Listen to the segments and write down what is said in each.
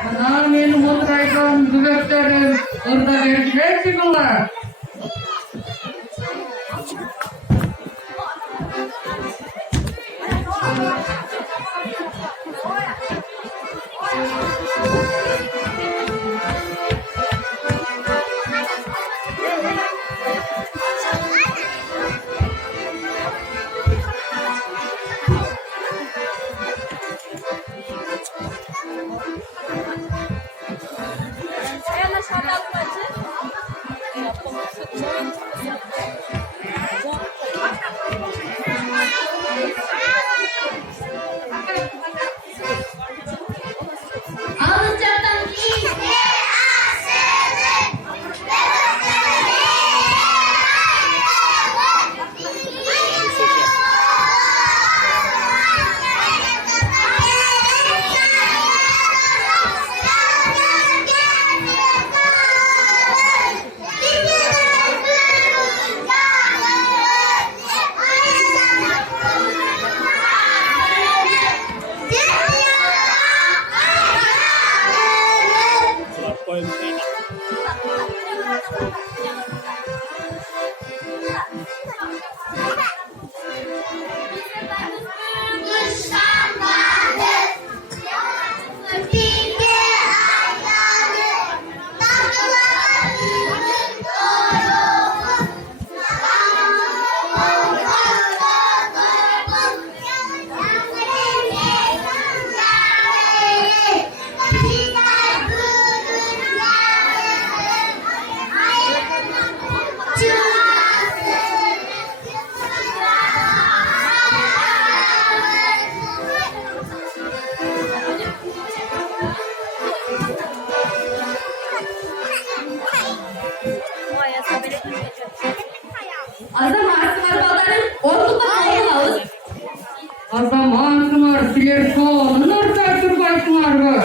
Ana benim oturaydım dübeklerim. Orada verdiler ki bunlar. Azamansınlar, siler soğunlar, kaçırbaysınlar mı?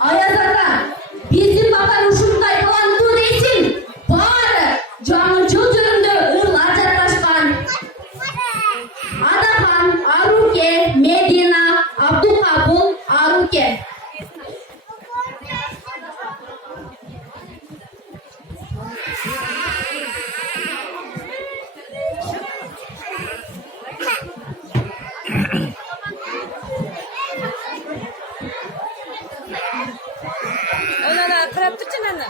Ayazata, bizim baban uşunday kalandığı için bari canı çocuğunda ırlar çatlaşkan. Adahan, Aruke, Medina, Abdülkabul, Aruke. Ona kırıp tutun anne.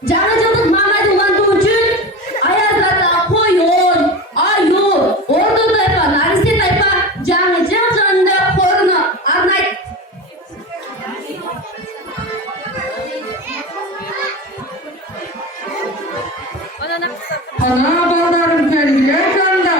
Jangan Mama dengan tujuan ayah kata koyon, ayo, ordo taipa, narisi taipa, jangan anda korna, arnai. Ana bağlarım kendiler kanda.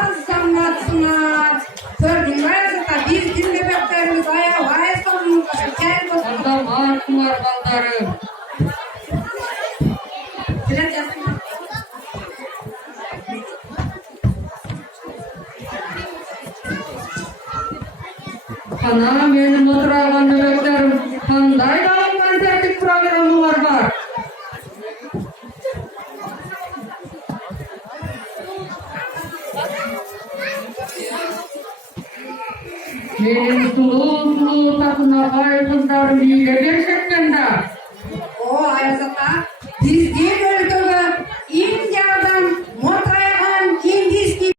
Az sanatına gördüğünüz da biz dinlemeklerimiz ayağa sonunda gel dostum var baldarım. Ana benim oturağın nöbetlerim kanday da konsertlik programı var. Benim sulu takına ay kızlarım iyice gerçekten de. O Ayazata